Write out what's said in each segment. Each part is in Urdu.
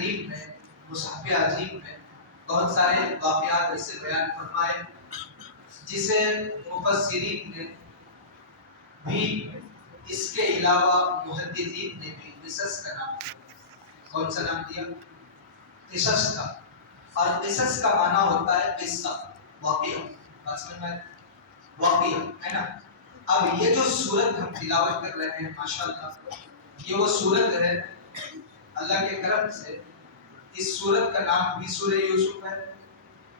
کریم میں مصحف عظیم میں بہت سارے واقعات ایسے بیان فرمائے جسے مفسرین نے بھی اس کے علاوہ محدثین نے بھی قصص کا نام دیا۔ کون سا نام دیا؟ قصص کا۔ اور قصص کا معنی ہوتا ہے قصہ، واقعہ۔ بات سمجھ میں؟ واقعہ ہے نا۔ اب یہ جو سورت ہم تلاوت کر رہے ہیں ماشاءاللہ، یہ وہ سورت ہے اللہ کے کرم سے، اس سورت کا نام بھی سورہ یوسف ہے،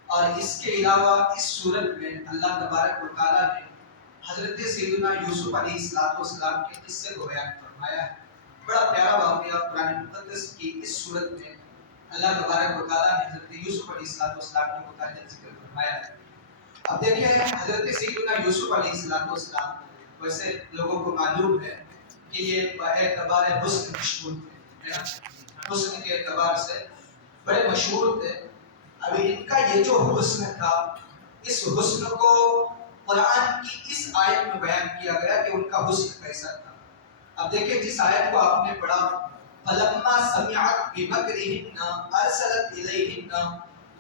اور اس کے علاوہ اس سورت میں اللہ تبارک و تعالیٰ نے حضرت سیدنا یوسف علیہ السلام کے قصے کو بیان فرمایا ہے۔ بڑا پیارا واقعہ قرآن مقدس کی اس سورت میں اللہ تبارک و تعالیٰ نے حضرت یوسف علیہ السلام کے متعلق ذکر فرمایا ہے۔ اب دیکھیں حضرت سیدنا یوسف علیہ السلام، ویسے لوگوں کو معلوم ہے کہ یہ اعتبار حسن مشہور تھے، حسن کے اعتبار سے بڑے مشہور تھے۔ ابھی ان کا یہ جو حسن تھا، اس حسن کو قرآن کی اس آیت میں بیان کیا گیا کہ ان کا حسن کیسا تھا۔ اب دیکھیں جس آیت کو آپ نے پڑھا، فَلَمَّا سَمِعَتْ بِمَكْرِهِنَّ أَرْسَلَتْ إِلَيْهِنَّ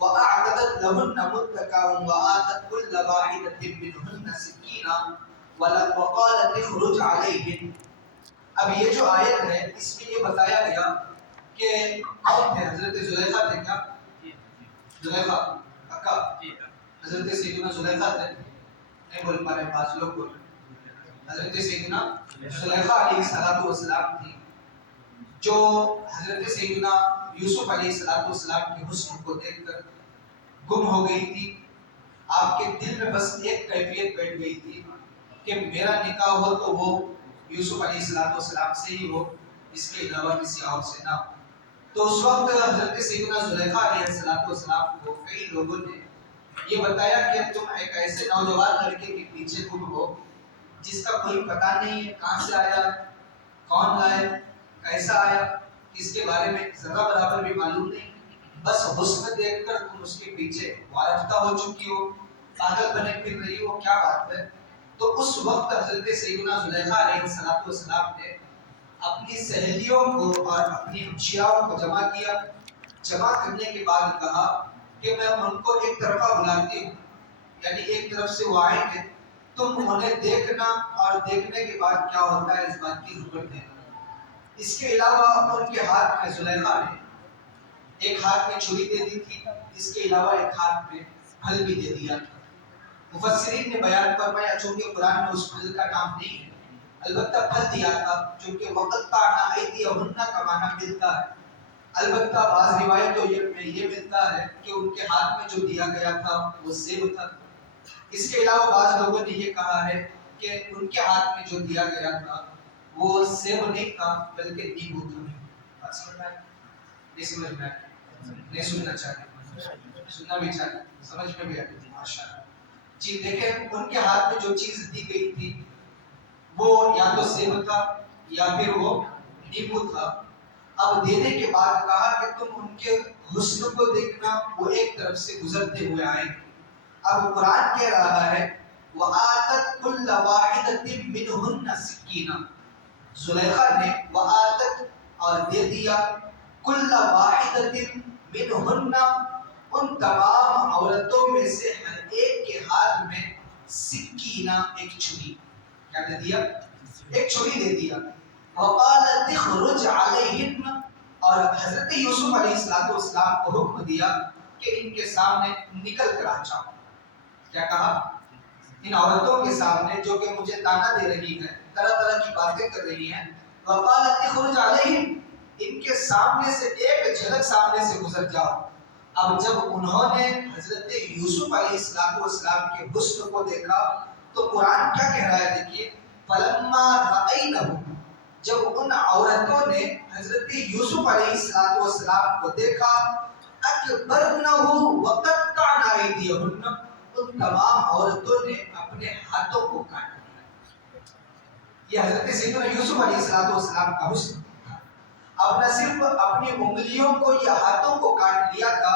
وَأَعْتَدَتْ لَهُنَّ مُتَّكَأً وَآتَتْ كُلَّ وَاحِدَةٍ مِّنْهُنَّ سِكِّينًا وَقَالَتْ اخْرُجْ عَلَيْهِمْ۔ اب یہ جو آیت ہے اس میں یہ بتایا گیا کہ کون تھے؟ حضرت زلیخا تھے کیا؟ زلیخا اکا، حضرت سیدنا زلیخا تھے؟ نہیں بول پا رہے، بعض لوگ بول رہے۔ حضرت سیدنا زلیخا علیہ السلام تھی جو حضرت سیدنا یوسف علیہ السلام کے حسن کو دیکھ کر گم ہو گئی تھی۔ آپ کے دل میں بس ایک کیفیت بیٹھ گئی تھی کہ میرا نکاح ہو تو وہ یوسف علیہ السلام سے ہی ہو، اس کے علاوہ کسی اور سے نہ ہو۔ تو اس وقت حضرت سیدنا زلیخا علیہ السلام کو کئی لوگوں نے یہ بتایا کہ تم ایک ایسے نوجوان لڑکے کے پیچھے گم ہو جس کا کوئی پتہ نہیں ہے کہاں سے آیا، کون لائے، کیسا آیا، اس کے بارے میں ذرا برابر بھی معلوم نہیں، بس حسن دیکھ کر تم اس کے پیچھے وارفتہ ہو چکی ہو، پاگل بنے پھر رہی ہو، کیا بات ہے؟ تو اس وقت حضرت سیدنا زلیخا علیہ السلام نے اپنی سہیلیوں کو اور اپنی ہمشیراؤں کو جمع کیا۔ جمع کرنے کے بعد کہا کہ میں ان کو ایک طرفہ بلاتی ہوں، یعنی ایک طرف سے وہ آئیں گے، تم انہیں دیکھنا اور دیکھنے کے بعد کیا ہوتا ہے اس بات کی خبر دینا۔ اس کے علاوہ ان کے ہاتھ میں زلیخا نے ایک ہاتھ میں چھری دے دی تھی، اس کے علاوہ ایک ہاتھ میں پھل بھی دے دیا تھا۔ مفسرین نے بیان فرمایا چونکہ قرآن میں اس پھل کا نام نہیں ہے، البتہ پھل دیا تھا، چونکہ وَقَطَّعْنَا أَيْدِيَهُنَّ کا معنی ملتا ہے۔ البتہ بعض روایتوں میں یہ ملتا ہے کہ ان کے ہاتھ میں جو دیا گیا تھا وہ سیب تھا۔ اس کے علاوہ بعض لوگوں نے یہ کہا ہے کہ ان کے ہاتھ میں جو دیا گیا تھا وہ سیب نہیں تھا بلکہ نیمبو تھا۔ بات سمجھ میں آئی؟ نہیں سمجھ میں آئی؟ نہیں سننا چاہتے؟ سننا بھی چاہتے، سمجھ میں بھی آئی؟ ماشاءاللہ جی۔ دیکھیں ان کے ہاتھ میں جو چیز دی گئی تھی وہ یا تو سیب تھا یا پھر وہ نیمبو تھا۔ اب دینے کے بعد کہا کہ تم ان کے حسن کو دیکھنا، وہ ایک طرف سے گزرتے ہوئے آئیں گے۔ اب قرآن کہہ رہا ہے وَآتَتْ كُلَّ وَاحِدَةٍ مِّنْهُنَّ سِكِّينًا، زلیخا نے وآتت اور دے دیا کل واحدۃ منہن ان تمام عورتوں میں سے ہر ایک کے ہاتھ میں سکینہ ایک چھری، کیا دے دیا؟ ایک چھری دے دیا۔ وقالت اخرج علیہن، اور حضرت یوسف علیہ السلام کو حکم دیا کہ ان کے سامنے نکل کر آ جاؤ۔ کیا کہا؟ ان عورتوں کے سامنے جو کہ مجھے تانا دے رہی ہیں، طرح طرح کی باتیں کر رہی ہیں، وقالت اخرج علیہن، ان کے سامنے سے ایک جھلک سامنے سے گزر جاؤ۔ اب جب انہوں نے حضرت یوسف علیہ السلام کے حسن کو دیکھا تو قرآن کیا کہہ رہا ہے؟ دیکھیے فلما رأینہ، جب ان عورتوں نے حضرت یوسف علیہ السلام کو دیکھا، اکبرنہ وقطعن ایدیہن، ان تمام عورتوں نے اپنے ہاتھوں کو کاٹ دیا۔ یہ حضرت سیدنا یوسف علیہ السلام کا حسن تھا۔ اب نہ صرف اپنی انگلیوں کو یا ہاتھوں کو کاٹ لیا تھا،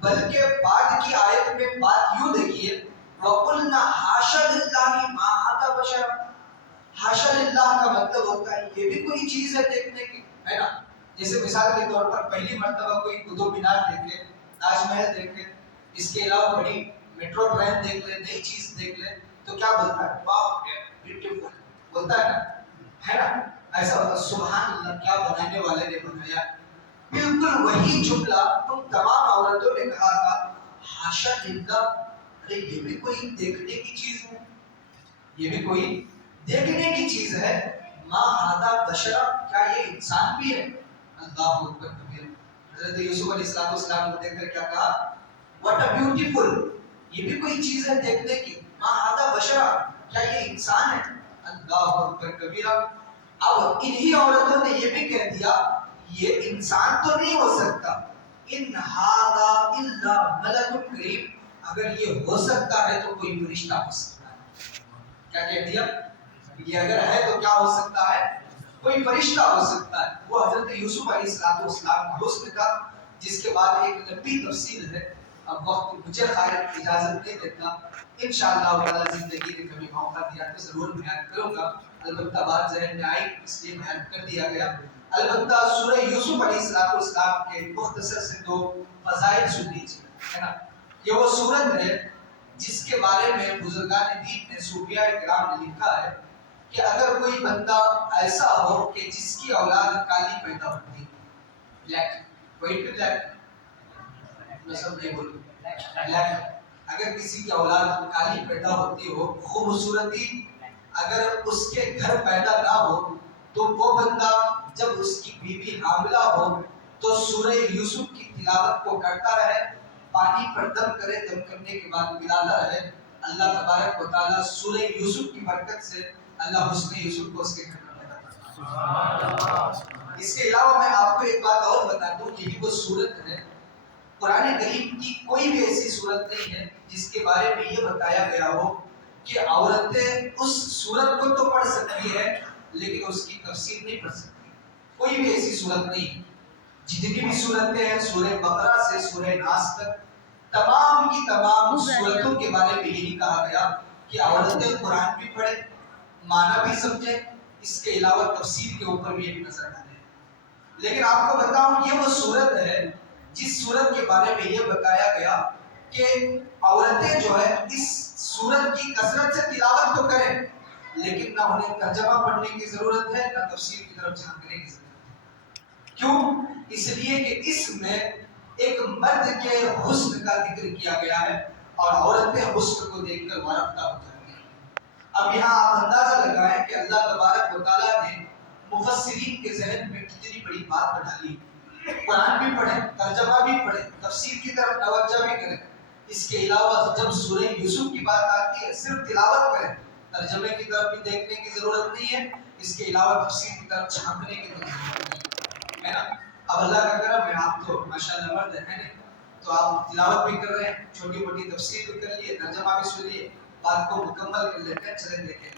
بلکہ بعد کی آیت میں بات یوں دیکھیے وَقُلْنَا حَاشَ لِلَّهِ مَا هَذَا بَشَرٌ، حاشا للہ کا مطلب ہوتا ہے یہ بھی کوئی چیز ہے دیکھنے کی، ہے نا؟ جیسے مثال کے طور پر پہلی مرتبہ کوئی قطب مینار دیکھے، تاج محل دیکھے، اس کے علاوہ بڑی میٹرو ٹرین دیکھ لے، نئی چیز دیکھ لے، تو کیا بولتا ہے؟ واو بیوٹیفل بولتا ہے نا، ہے نا؟ ایسا ہوتا ہے سبحان اللہ کیا بنانے والے نے بنایا۔ بالکل وہی جملہ تم تمام عورتوں نے کہا تھا ہاشا للہ، ارے یہ بھی کوئی دیکھنے کی چیز ہے، یہ بھی کوئی دیکھنے کی چیز ہے، ما ھذا بشرا، کیا یہ انسان بھی ہے؟ اللہ اکبر کبیر۔ حضرت یوسف علیہ السلام کو دیکھ کر کیا کہا؟ واٹ اے بیوٹیفل، یہ بھی کوئی چیز ہے دیکھنے کی، ما ھذا بشرا، کیا یہ انسان ہے؟ اللہ اکبر کبیرہ۔ اب انہی عورتوں نے یہ بھی کہہ دیا یہ انسان تو نہیں ہو سکتا، ان ھذا الا ملک کریم، اگر یہ ہو سکتا ہے تو کوئی فرشتہ ہو سکتا ہے۔ کیا کہہ دیا؟ یہ اگر ہے تو کیا ہو سکتا ہے؟ کوئی فرشتہ ہو سکتا ہے۔ وہ حضرت یوسف علیہ السلام کا حسن تھا، جس کے بعد ایک لمبی تفصیل ہے، اب وقت مجھے خیر اجازت نہیں دیتا، انشاءاللہ تعالی زندگی میں کبھی موقع دیا تو ضرور بیان کروں گا، البتہ بات ذہن میں آئی اس لیے بیان کر دیا گیا۔ البتہ سورہ یوسف علیہ السلام کے مختصر سے دو فضائل سن لیجیے، ہے نا؟ یہ وہ سورت ہے جس کے بارے میں بزرگان دین نے، صوفیاء کرام نے لکھا ہے کہ اگر کوئی بندہ ایسا ہو کہ جس کی اولاد کالی پیدا ہوتی ہے، بلیک، وہی پہ بلیک، میں سب نہیں بولوں بلیک، اگر کسی کی اولاد کالی پیدا ہوتی ہو، خوبصورتی اگر اس کے گھر پیدا نہ ہو، تو وہ بندہ جب اس کی بیوی حاملہ ہو تو سورہ یوسف کی تلاوت کو کرتا رہے، پانی پر دم کرے، دم کرنے کے بعد ملاتا رہے، اللہ تبارک و تعالیٰ سورہ یوسف کی برکت سے اللہ حسن یوسف کو اس کے گھر میں پیدا کرتا ہے۔ اس کے علاوہ میں آپ کو ایک بات اور بتا دوں کہ یہ وہ صورت ہے، قرآن کریم کی کوئی بھی ایسی صورت نہیں ہے جس کے بارے میں یہ بتایا گیا ہو کہ عورتیں اس صورت کو تو پڑھ سکتی ہے لیکن اس کی تفسیر نہیں پڑھ سکتی، کوئی بھی ایسی صورت نہیں۔ جتنی بھی صورتیں ہیں سورہ بقرہ سے سورہ ناس تک، تمام کی تمام صورتوں کے بارے میں یہی کہا گیا کہ عورتیں قرآن بھی پڑھیں، معنی بھی سمجھیں، اس کے علاوہ تفسیر کے اوپر بھی ایک نظر ڈالیں۔ لیکن آپ کو بتاؤں یہ وہ صورت ہے جس صورت کے بارے میں یہ بتایا گیا کہ عورتیں جو ہے اس صورت کی کثرت سے تلاوت تو کریں لیکن نہ انہیں ترجمہ پڑھنے کی ضرورت ہے نہ تفسیر کی طرف جھانکنے کی ضرورت ہے۔ کیوں؟ اس لیے کہ اس میں ایک مرد کے حسن کا ذکر کیا گیا ہے اور عورتیں حسن کو دیکھ کر وارفتہ ہو جاتی ہیں۔ اب یہاں آپ اندازہ لگائیں کہ اللہ تبارک و تعالیٰ نے مفسرین کے ذہن میں کتنی بڑی بات ڈالی، قرآن بھی پڑھیں، ترجمہ بھی پڑھیں، تفسیر کی طرف توجہ بھی کریں، اس کے علاوہ جب سورہ یوسف کی بات آتی ہے صرف تلاوت کریں، ترجمے کی طرف بھی دیکھنے کی ضرورت نہیں ہے، اس کے علاوہ تفسیر کی طرف جھانکنے کی ضرورت نہیں ہے نا۔ اب اللہ کا کرم ہے، آپ تو ماشاءاللہ مرد ہیں نا، تو آپ تلاوت بھی کر رہے ہیں، چھوٹی موٹی تفسیر بھی کر لیے، ترجمہ بھی سن لیے، بات کو مکمل کر لیتے ہیں، چلیں دیکھیں۔